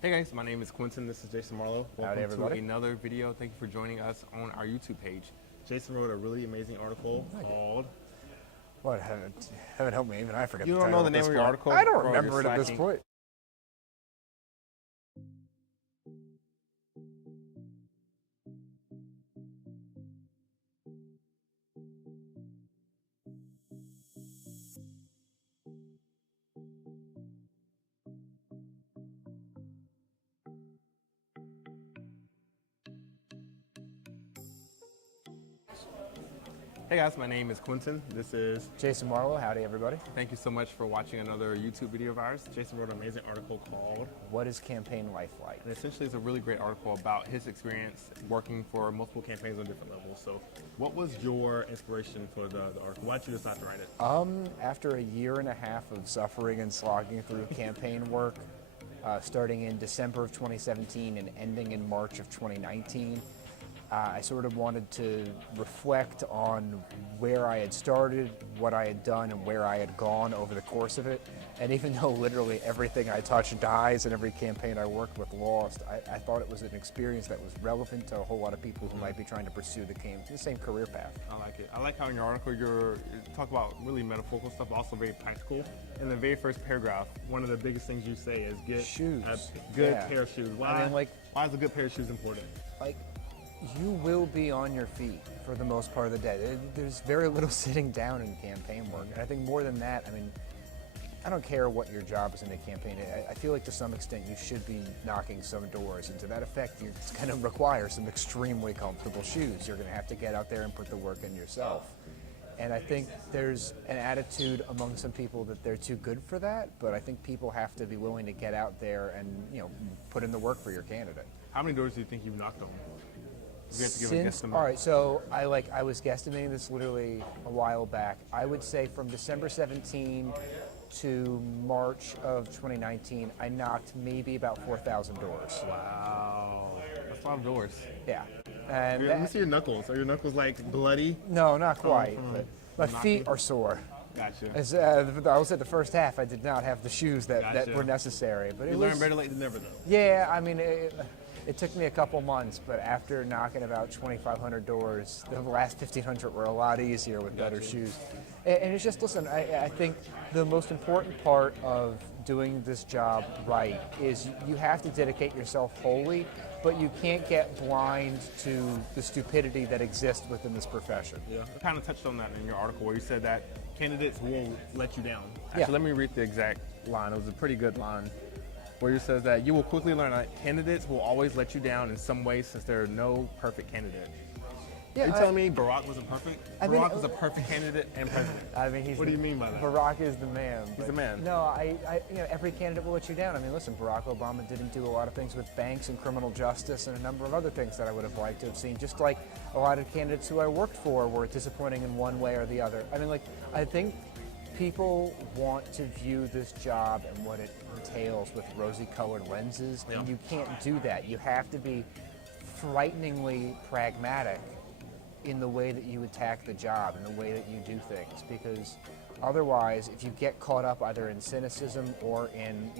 Hey guys, my name is Quentin. This is Jason Marlowe. Howdy, Welcome to everybody. another video. Thank you for joining us on our YouTube page. Jason wrote a really amazing article called... What? Haven't helped me. Even I forget. You the don't title know the at name this of your point. article? I don't Bro, remember you're it at this slacking. point. Hey guys, my name is Quentin. This is... Jason Marlowe. Howdy, everybody. Thank you so much for watching another YouTube video of ours. Jason wrote an amazing article called... What is campaign life like? And essentially it's a really great article about his experience working for multiple campaigns on different levels. So what was your inspiration for the article? Why did you decide to write it? After a year and a half of suffering and slogging through campaign work, starting in December of 2017 and ending in March of 2019, I sort of wanted to reflect on where I had started, what I had done, and where I had gone over the course of it. And even though literally everything I touched dies and every campaign I worked with lost, I thought it was an experience that was relevant to a whole lot of people who might be trying to pursue the same career path. I like it. I like how in your article you talk about really metaphorical stuff, but also very practical. In the very first paragraph, one of the biggest things you say is get Shoes. a good Yeah. pair of shoes. Why, I mean, why is a good pair of shoes important? like, you will be on your feet for the most part of the day. There's very little sitting down in campaign work. And I think more than that, I mean, I don't care what your job is in a campaign. I feel like to some extent you should be knocking some doors. And to that effect, it's going to require some extremely comfortable shoes. You're going to have to get out there and put the work in yourself. And I think there's an attitude among some people that they're too good for that. But I think people have to be willing to get out there and, put in the work for your candidate. How many doors do you think you've knocked on? You have to give a guesstimate. All right, so I was guesstimating this literally a while back. I would say from December 17 to March of 2019, I knocked maybe about 4,000 doors. Wow, that's a lot of doors. Yeah. And Let me see your knuckles. Are your knuckles like bloody? no, not quite. But my knocking? feet are sore. Gotcha. As, I will say the first half, I did not have the shoes that Gotcha. were necessary. But You it learn was, better late than never, though. yeah, I mean, it took me a couple months, but after knocking about 2,500 doors, the last 1,500 were a lot easier with better shoes. And it's just, listen, I think the most important part of doing this job right is you have to dedicate yourself wholly, but you can't get blind to the stupidity that exists within this profession. Yeah. I kind of touched on that in your article where you said that candidates will let you down. Actually, Yeah. let me read the exact line. It was a pretty good line. Where it says that you will quickly learn that candidates will always let you down in some way since there are no perfect candidate. Yeah, Are you telling me Barack was a perfect? I mean, Barack was a perfect candidate and president. I mean, What do you mean by that? Barack is the man. He's the man. No, every candidate will let you down. I mean, listen, Barack Obama didn't do a lot of things with banks and criminal justice and a number of other things that I would have liked to have seen. Just like a lot of candidates who I worked for were disappointing in one way or the other. I mean, I think people want to view this job and what it entails with rosy-colored lenses, and you can't do that. You have to be frighteningly pragmatic in the way that you attack the job and the way that you do things, because otherwise, if you get caught up either in cynicism or in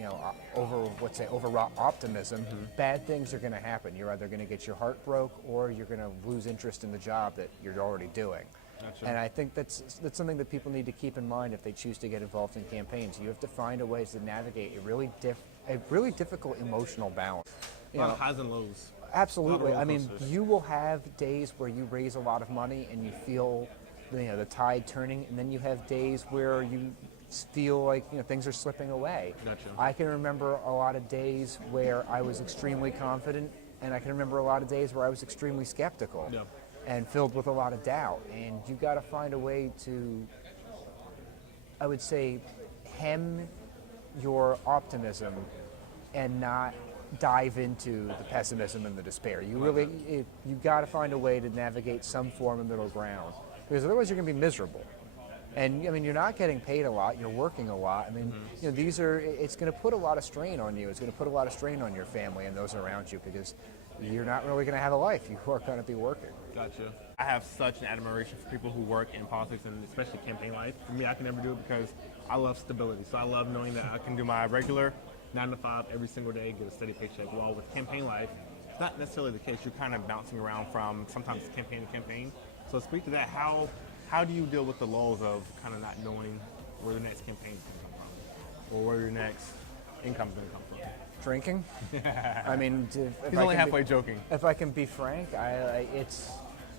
overwrought optimism, bad things are going to happen. You're either going to get your heart broke or you're going to lose interest in the job that you're already doing. Gotcha. And I think that's something that people need to keep in mind if they choose to get involved in campaigns. You have to find a ways to navigate a really difficult emotional balance. A lot of highs and lows. Absolutely. A lot of I mean, roller coasters. you will have days where you raise a lot of money and you feel the tide turning, and then you have days where you feel like things are slipping away. Gotcha. I can remember a lot of days where I was extremely confident, and I can remember a lot of days where I was extremely skeptical. Yeah. And filled with a lot of doubt. And you got to find a way to, I would say, hem your optimism and not dive into the pessimism and the despair. You got to find a way to navigate some form of middle ground, because otherwise you're going to be miserable. And I mean, you're not getting paid a lot. You're working a lot. I mean, it's going to put a lot of strain on you. It's going to put a lot of strain on your family and those around you, because you're not really going to have a life. You are going to be working. Gotcha. I have such an admiration for people who work in politics and especially campaign life. For me, I can never do it because I love stability. So I love knowing that I can do my regular 9 to 5 every single day, get a steady paycheck. While with campaign life, it's not necessarily the case. You're kind of bouncing around from sometimes campaign to campaign. So speak to that. How do you deal with the lulls of kind of not knowing where the next campaign is going to come from, or where your next income is going to come from? Drinking. I mean, He's only halfway joking. If I can be frank, it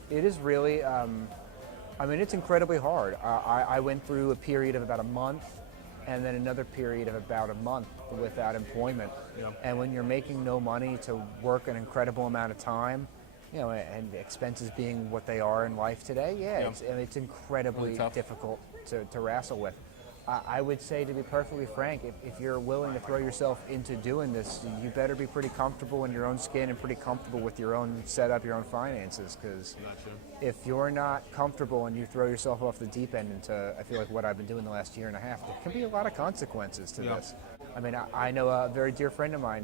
is really. I mean, it's incredibly hard. I went through a period of about a month, and then another period of about a month without employment. Yeah. And when you're making no money to work an incredible amount of time, and expenses being what they are in life today, it's incredibly Really difficult to wrestle with. I would say, to be perfectly frank, if you're willing to throw yourself into doing this, you better be pretty comfortable in your own skin and pretty comfortable with your own setup, your own finances, because if you're not comfortable and you throw yourself off the deep end into, I feel like, what I've been doing the last year and a half, there can be a lot of consequences to this. I mean, I know a very dear friend of mine,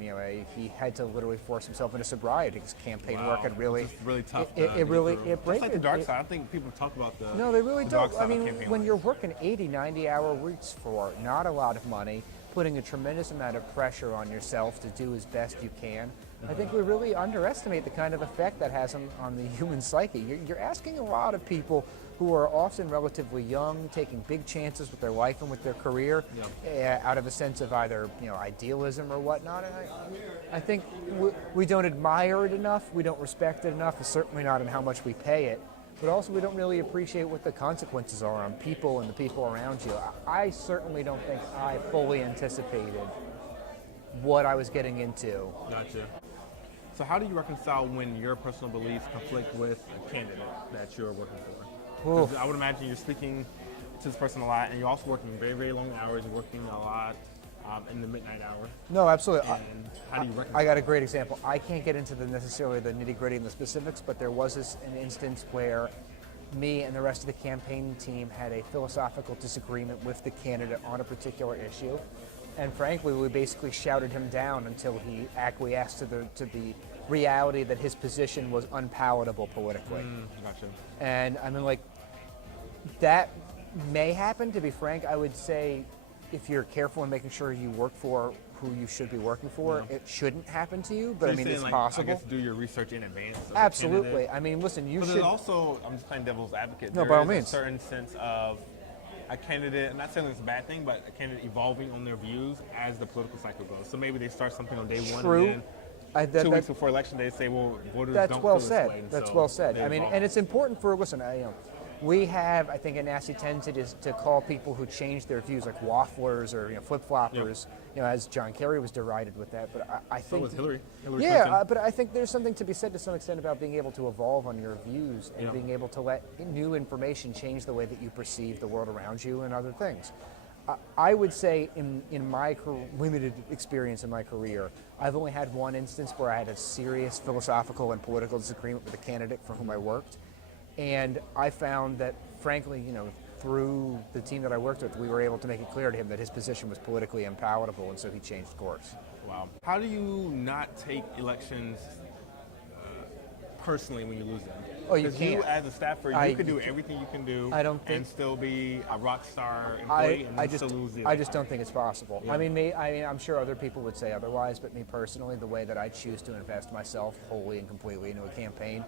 he had to literally force himself into sobriety because campaign work had really... It's really tough. It really... Just like the dark side. I think people talk about the No, they really don't. I mean, when life. you're working 80, 90-hour weeks for not a lot of money, putting a tremendous amount of pressure on yourself to do as best you can, I think we really underestimate the kind of effect that has on the human psyche. You're asking a lot of people who are often relatively young, taking big chances with their life and with their career, out of a sense of either idealism or whatnot. And I think we don't admire it enough, we don't respect it enough, and certainly not in how much we pay it. But also we don't really appreciate what the consequences are on people and the people around you. I certainly don't think I fully anticipated what I was getting into. Gotcha. So how do you reconcile when your personal beliefs conflict with a candidate that you're working for? 'Cause I would imagine you're speaking to this person a lot, and you're also working very, very long hours. You're working a lot in the midnight hour. No, absolutely. And how do you reconcile? I got a great example. I can't get into necessarily the nitty-gritty and the specifics, but there was an instance where me and the rest of the campaign team had a philosophical disagreement with the candidate on a particular issue. And frankly, we basically shouted him down until he acquiesced to the reality that his position was unpalatable politically. Gotcha. And I mean, like, that may happen, to be frank. I would say if you're careful in making sure you work for who you should be working for, it shouldn't happen to you, but So I mean, you're it's saying, possible. I guess do your research in advance. Of Absolutely. The candidate. I mean, listen, you But should... there's also, I'm just playing devil's advocate. No, there by all is means. a certain sense of a candidate, I'm not saying it's a bad thing, but a candidate evolving on their views as the political cycle goes. So maybe they start something on day one, True. and then 2 weeks before election day, say, well, voters That's don't well feel said. this way. And That's so well said. they I mean, evolve. and it's important for, listen, we have, I think, a nasty tendency to call people who change their views like wafflers or flip-floppers, as John Kerry was derided with that. But I think... So was Hillary. Yeah, Clinton. but I think there's something to be said to some extent about being able to evolve on your views and Yeah. being able to let new information change the way that you perceive the world around you and other things. I would say in my limited experience in my career, I've only had one instance where I had a serious philosophical and political disagreement with a candidate for whom I worked. And I found that, frankly, through the team that I worked with, we were able to make it clear to him that his position was politically unpalatable, and so he changed course. Wow. How do you not take elections personally when you lose them? Oh, you Because can't. you, as a staffer, you can do everything you can do and still be a rock star employee and still lose the election. I just don't think it's possible. Yeah. I mean, I'm sure other people would say otherwise, but me personally, the way that I choose to invest myself wholly and completely into a campaign,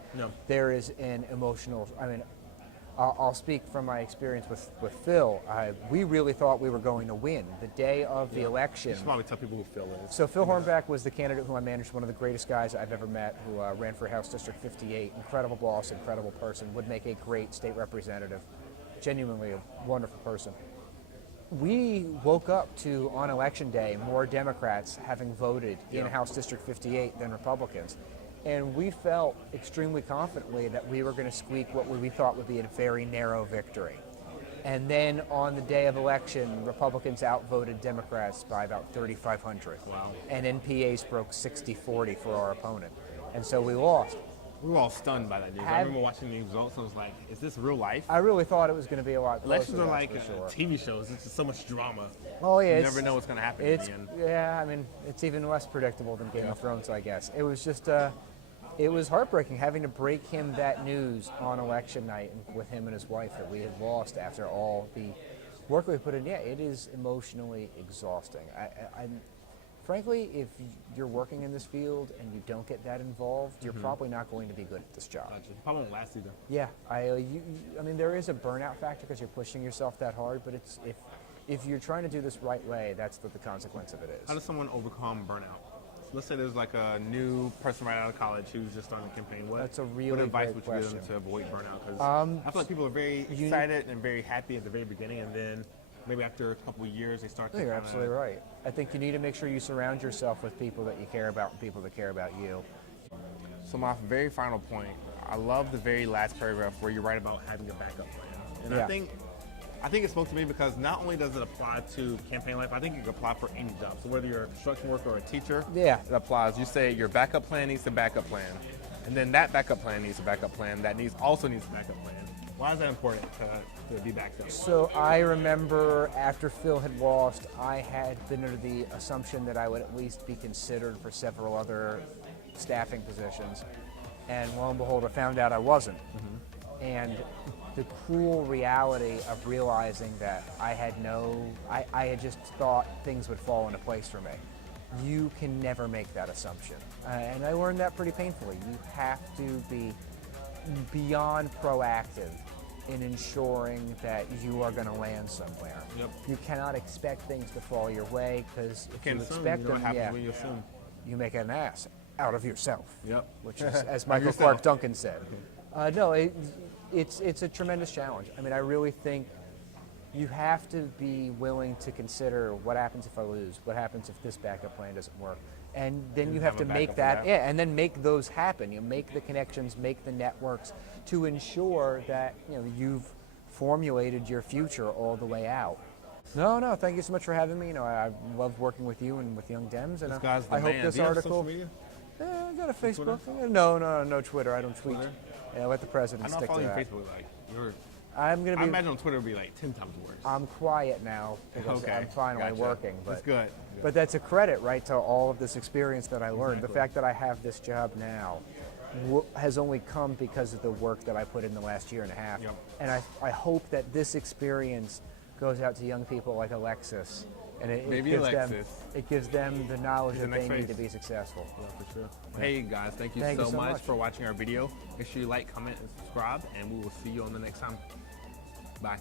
there is an emotional... I mean, I'll speak from my experience with Phil. We really thought we were going to win the day of the election. You should probably tell people who Phil is. So Phil Hornback was the candidate who I managed, one of the greatest guys I've ever met, who ran for House District 58. Incredible boss, incredible person, would make a great state representative. Genuinely a wonderful person. We woke up to, on election day, more Democrats having voted in House District 58 than Republicans. And we felt extremely confidently that we were going to squeak what we thought would be a very narrow victory. And then on the day of election, Republicans outvoted Democrats by about 3,500. Wow. And NPAs broke 60-40 for our opponent. And so we lost. We were all stunned by that news. I remember watching the results and was like, is this real life? I really thought it was going to be a lot closer. Elections are like TV shows. It's just so much drama. Oh, yeah. You never know what's going to happen in the end. Yeah, I mean, it's even less predictable than Game of Thrones, I guess. It was just... it was heartbreaking having to break him that news on election night with him and his wife that we had lost after all the work we put in. Yeah, it is emotionally exhausting. frankly, if you're working in this field and you don't get that involved, you're probably not going to be good at this job. Gotcha. Probably won't last either. Yeah, I mean, there is a burnout factor because you're pushing yourself that hard, but it's if you're trying to do this right way, that's what the consequence of it is. How does someone overcome burnout? So let's say there's like a new person right out of college who's just starting a campaign. That's a really what advice great would you give them question. to avoid burnout? Because I feel like people are very you- excited and very happy at the very beginning, and then maybe after a couple of years they start to You're kinda, absolutely right. I think you need to make sure you surround yourself with people that you care about and people that care about you. So my very final point, I love the very last paragraph where you write about having a backup plan. And Yeah. I think it spoke to me because not only does it apply to campaign life, I think it can apply for any job. So whether you're a construction worker or a teacher, Yeah. it applies. You say your backup plan needs a backup plan. And then that backup plan needs a backup plan. That also needs a backup plan. Why is that important to be backed up? So I remember after Phil had lost, I had been under the assumption that I would at least be considered for several other staffing positions. And lo and behold, I found out I wasn't. And the cruel reality of realizing that I had just thought things would fall into place for me. You can never make that assumption. And I learned that pretty painfully. You have to be beyond proactive in ensuring that you are going to land somewhere. Yep. You cannot expect things to fall your way because if you Can't assume. expect You know what them, happens when you assume. you make an ass out of yourself. Yep. Which is, as Of Michael yourself. Clark Duncan said. No, it's a tremendous challenge. I mean, I really think you have to be willing to consider what happens if I lose, what happens if this backup plan doesn't work, and then you have have to a make backup that, for that. yeah, and then make those happen. You make the connections, make the networks to ensure that you've formulated your future all the way out. No, thank you so much for having me. I love working with you and with Young Dems, and This guy's the I hope man. this Do you have article. social media? I got a Facebook. Twitter? No Twitter. I don't tweet. Twitter? Yeah, let the president I know I stick follow to you on that. Facebook. Like, you're, I'm gonna I be. imagine on Twitter it would be like 10 times worse. I'm quiet now because Okay, I'm finally gotcha. working. But, That's good. But that's a credit, right, to all of this experience that I learned. The Exactly. fact that I have this job now has only come because of the work that I put in the last year and a half. Yep. And I hope that this experience goes out to young people like Alexis. And Maybe it gives them the knowledge He's the that they next need to phase. be successful. Yeah, for sure. Hey guys, thank you Thank you so so much much. for watching our video. Make sure you like, comment, and subscribe, and we will see you on the next time. Bye.